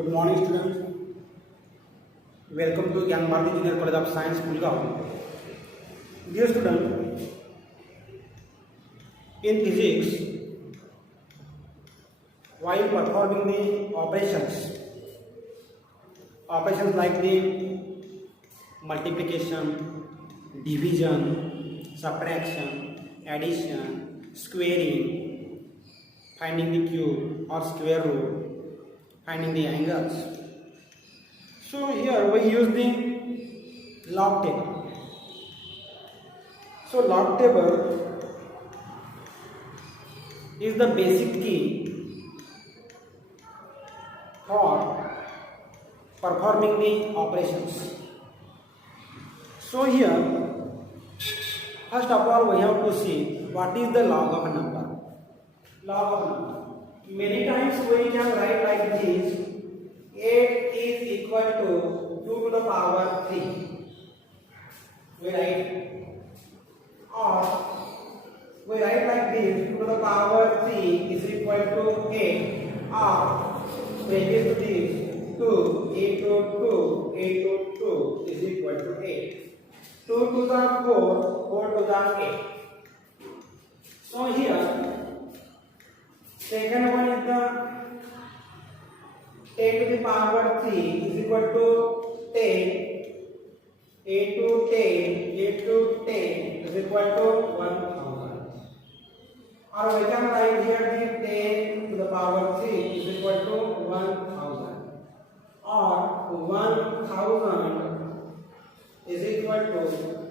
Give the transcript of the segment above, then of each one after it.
Good morning, students. Welcome to Gyan Bharati Junior College of Science, Gurgaon. Dear student, in physics, while performing the operations like the multiplication, division, subtraction, addition, squaring, finding the cube or square root, finding the angles. So here we use the log table. So log table is the basic key for performing the operations. So here, first of all, we have to see what is the log of a number. Log of a number. Many times we can write like this: 8 is equal to 2 to the power 3. We write, or we write like this: 2 to the power 3 is equal to 8, or we give this 2 into 2 into 2 is equal to 8. 2 to the 4, 4 to the 8. So here, second one is the 10 to the power 3 is equal to 10. 8 to 10, 8 to 10 is equal to 1000. Or we can write here the 10 to the power 3 is equal to 1000. Or 1000 is equal to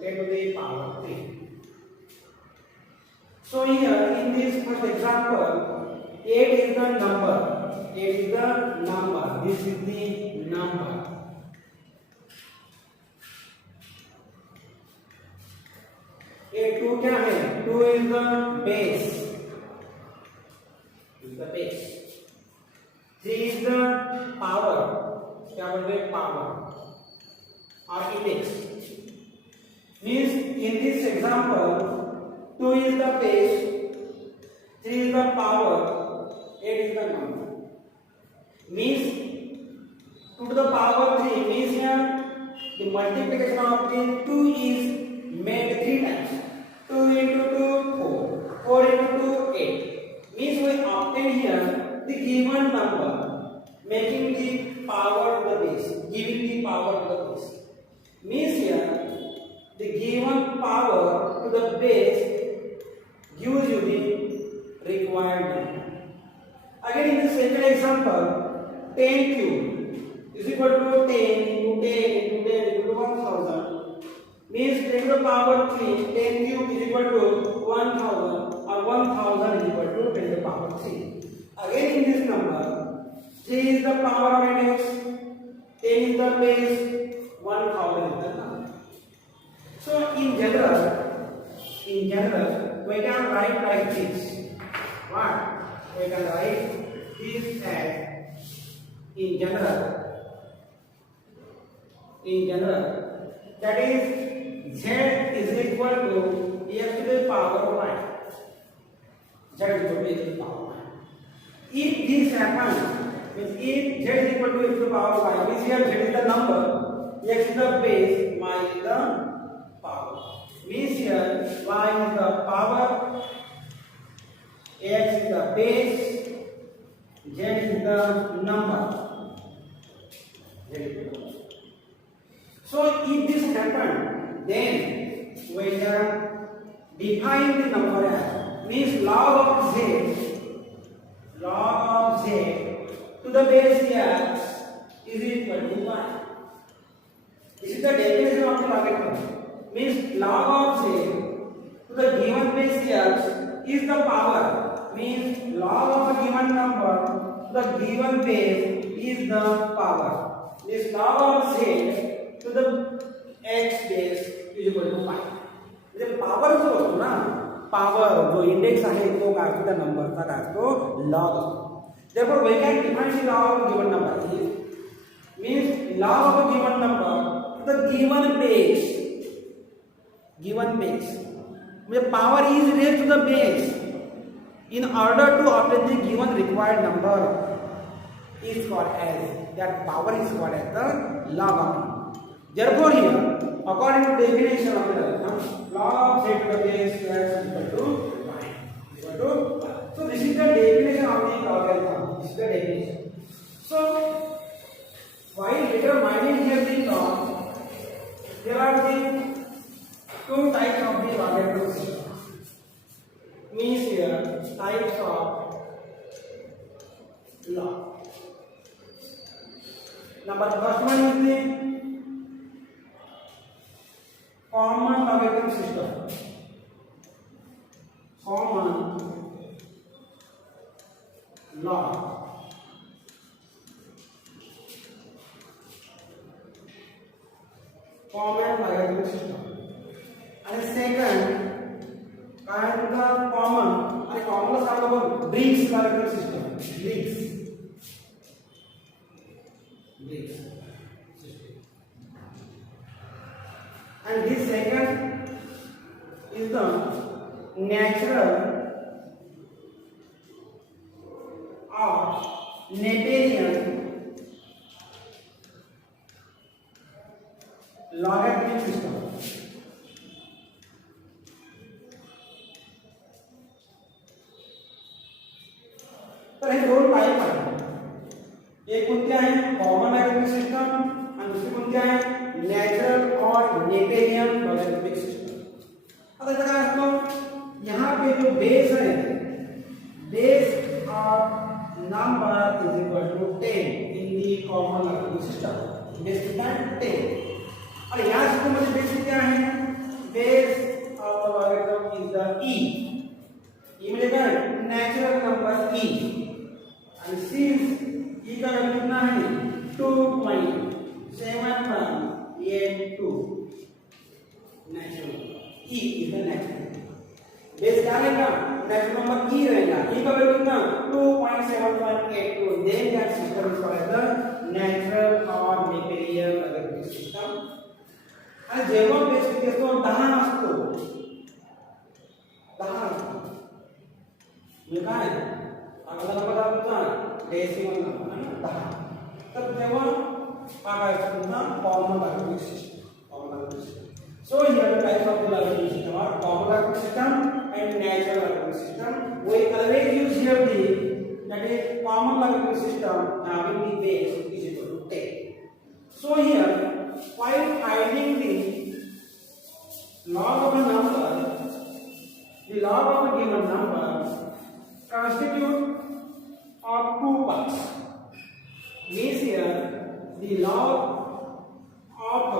10 to the power 3. So here in this first example, 8 is the number. 8 is the number. This is the number. 2 क्या है? 2 is the base. Is the base. 3 is the power. क्या बोलते हैं? Power. Or index. Means in this example, 2 is the base, 3 is the power, 8 is the number. Means 2 to the power 3 means here the multiplication of the 2 is made 3 times. 2 into 2, 4. 4 into 2, 8. Means we obtain here the given number, making the power to the base, giving the power to the base. Means here the given power to the base gives you the required number. Again in the second example, 10 cube is equal to 10 into 10 into 10 into 1000. Means 10 to the power 3, 10 cube is equal to 1000, or 1000 is equal to 10 to the power 3. Again in this number, 3 is the power of index, 10 is the base, 1000 is the number. So in general, we can write like this. What? We can write this as in general. That is z is equal to x to the power y. Z is equal to x to the power y. If this happens, means if z is equal to x to the power y, means here z is the number, x is the base, y is the power. Means here y is the power, x is the base, z is the number. So if this happened, then we can define the number as, means log of z to the base x is equal to 1. This is the definition of the logarithm. Means log of z to the given base x is the power. Means log of a given number to the given base is the power. Means log of z to the x base is equal to 5. म्हणजे power जो असतो ना, power जो index आहे तो काय असतो, त्या नंबरचा काय असतो, लॉग असतो. Therefore we can define the log of a given number is, means log of a given number to the given base. म्हणजे power is raised to the base in order to obtain the given required number. is called as, that power is called as the log of number. Therefore here, according to definition of the log of z to the base square is equal to 1. So this is the definition of the logarithm. This is the definition. So while determining here the log, there are the two types of the logarithm system. Means here types of log. Number first one is the common logarithm system. Common log. Common logarithm system. And second, kind of common, and common is about Briggs logarithm system. Briggs system. And this second is the natural or Neperian logarithmic system. तर हे दोन type आहेत. एक कोणती आहे common logarithmic system आणि दुसरी कोणती आहे नॅचरल और नेपेरियन लॉगॅरिथमिक सिस्टम. आता इथं काय असतं, यहाँ पे जो बेस है, base of number is equal to 10 इन the common logarithmic system. Base कितना है 10. और यहाँ सिस्टम में बेस क्या है, base of the logarithm is the e. E म्हणजे काय natural number e. And since e का वैल्यू कितना है 2.7182 natural e is the natural. Base क्या रहेगा, नेचुरल नंबर e रहेगा. e का वैल्यू कितना 2.7182. Then that system is called the natural और नेपेरियन लॉगॅरिथमिक सिस्टम. आणि जेव्हा बेस किती असतो 10 असतो, 10 असतो म्हणजे काय अगला नंबर आपला डेसिमल नंबर है ना 10. तब तेव्हा पागायचा पुन्हा common logarithmic system. So here the types of the logarithmic system are common logarithmic system and natural logarithmic system. We always use here the, that is common logarithmic system having the base is equal to 10. So here while finding the log of a number, the log of a given number constitute of two parts. Means here the log of a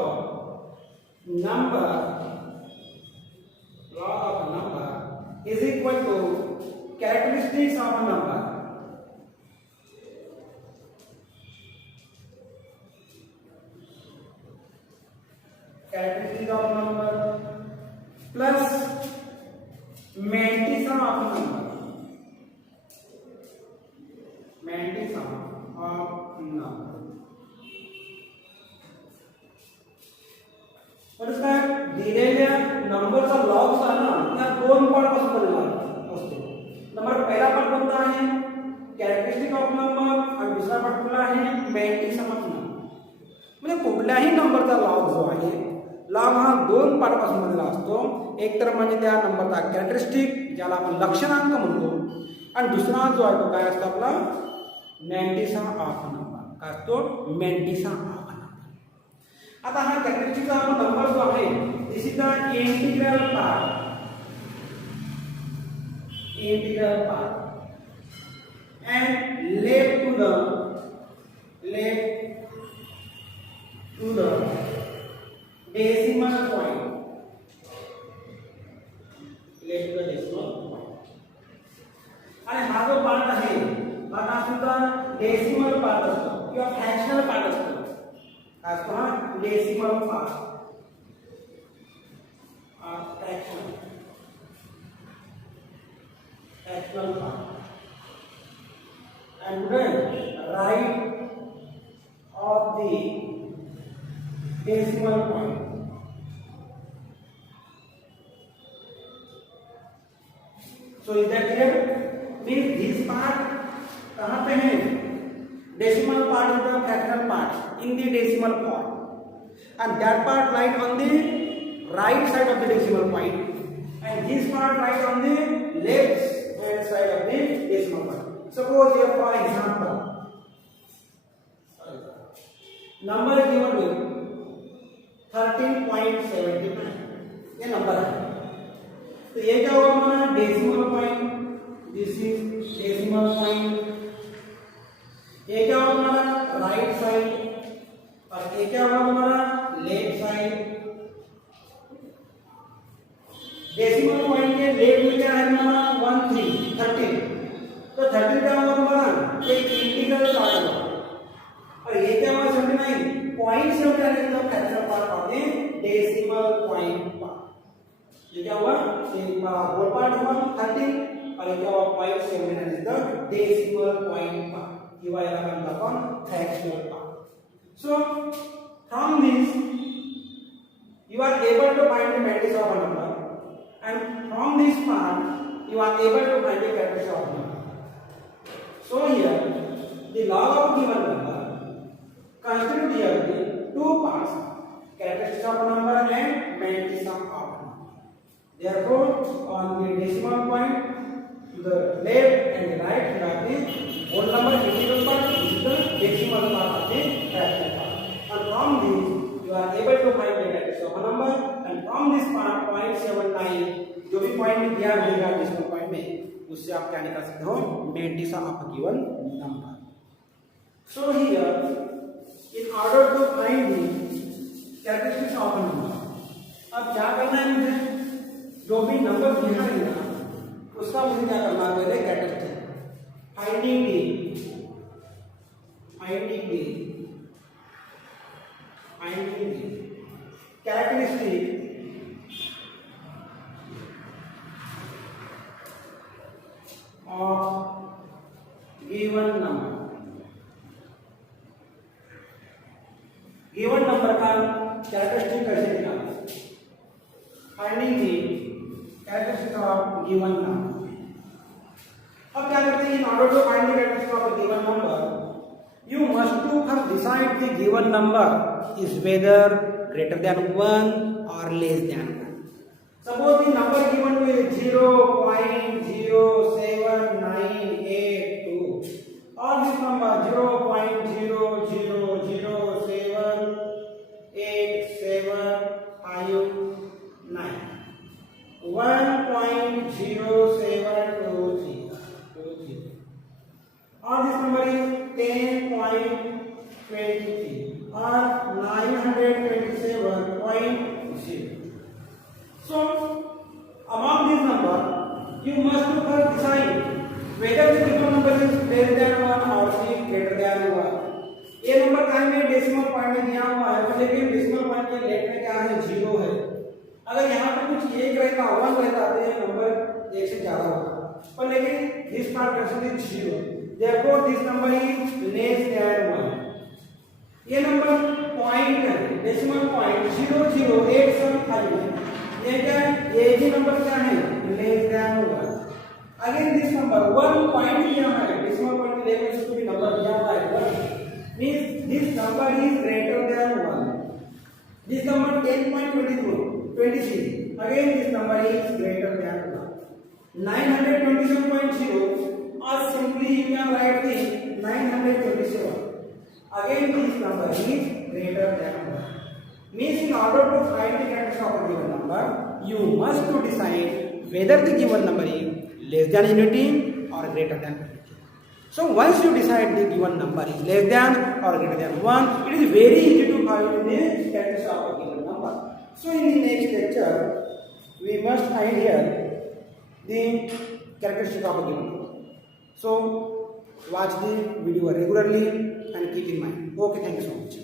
number is equal to characteristics of a number. Characteristics of a number plus mantissa of a number. Mantissa of number. What is that? दिलेल्या नंबरचा log सा ना या दोन part पासून बनलेला असतो. Number पहिला पार्ट कोणता आहे कॅरेक्टरिस्टिक ऑफ नंबर आणि दुसरा पार्ट कुठला आहे मॅट्रिक्स ऑफ नंबर. म्हणजे कुठल्याही नंबरचा लॉग जो आहे, लॉग हा दोन पार्ट पासून बनलेला असतो. एक तर म्हणजे त्या नंबरचा कॅरेक्टरिस्टिक ज्याला आपण लक्षणांक म्हणतो, आणि दुसरा जो आहे तो काय असतो आपला मॅट्रिक्स ऑफ नंबर. काय असतो मॅट्रिक्स ऑफ. आता हा कॅरेक्टरिस्टिक ऑफ नंबर जो आहे this is the integral part. Integral part and left to the decimal point. Left to the decimal point. आणि हा जो पार्ट आहे हा सुद्धा डेसिमल पार्ट असतो किंवा फ्रॅक्शनल पार्ट असतो. असतो हा decimal part fractional part. And then right of the decimal point. So is that clear? Means this part कहाँ पे है decimal part is the fractional part in the decimal form, and that part write on the right side of the decimal point, and this part write on the left hand side of the decimal point. Suppose here, for example, number is given with 13.79, ये number है, तो ये क्या होगा हमारा decimal point, this is decimal point, ये क्या होगा हमारा राइट साइड, और ये क्या होगा हमारा लेफ्ट साइड। डेसिमल पॉइंट के लेफ्ट में क्या है हमारा 13, तो 13 क्या होगा हमारा एक इंटीग्रल पार्ट होगा, और ये क्या होगा 79 point 79 is the fractional part of the decimal point part. ये क्या हुआ होल पार्ट हुआ 13, और ये क्या हुआ 0.79 is the decimal point part, ये वाला comes upon fractional part. So from this you are able to find the matrix of a number, and from this part you are able to find the characteristics of a number. So here the log of given number constitute here the two parts, characteristics of a number and matrix of a number. Therefore on the decimal point, the left and the right you have the whole number integral part, this is the decimal part of the fractional part, and from this you are able to find the characteristics of a number, and from this part 0.79 जो भी point दिया रहेगा decimal point में, उससे आप क्या निकाल सकते हो matrix of a given number. So here in order to find the characteristics of a number, अब क्या करना है मुझे, जो भी नंबर दिया रहेगा उसका मुझे क्या करना है, पहले characteristic finding the characteristic of given number, given number का कैरेक्टरिस्टिक कैसे निकालें, finding the characteristic of given number. अब क्या करते हैं, in order to find the characteristic of a given number you must to first decide the given number is whether greater than 1 or less than 1. Suppose the number given to is 0.07982, or this number 0.000078759, 1.0723, or this number is 10.23 or 927.0. So among these number you must first decide whether the given number is less than 1 or greater than 1. ये number कहाँ में decimal point में दिया हुआ है, तो लेकिन decimal point के लेफ्ट में क्या है 0 है। अगर यहाँ पे कुछ 1 रहता 1 रहता तो ये नंबर 1 से ज्यादा होता, पर लेकिन this part consider 0, therefore this number is less than 1. ये नंबर पॉइंट है, डेसिमल पॉइंट 00875, ये क्या है, ये भी नंबर क्या है less than 1. Again this number 1 point दिया है, डेसिमल पॉइंट लेकर इसको भी नंबर दिया हुआ है 1, means this number is greater than 1. This number 10.23, again this number is greater than 1. 927.0, or simply you can write the 927. Again this number is greater than 1. Means in order to find the characteristics of a given number, you must to decide whether the given number is less than unity or greater than unity. So once you decide the given number is less than or greater than 1, it is very easy to find the characteristics of a given number. So in the next lecture, we must find here the characteristics of a given number. So watch the video regularly and keep in mind. Okay, thank you so much.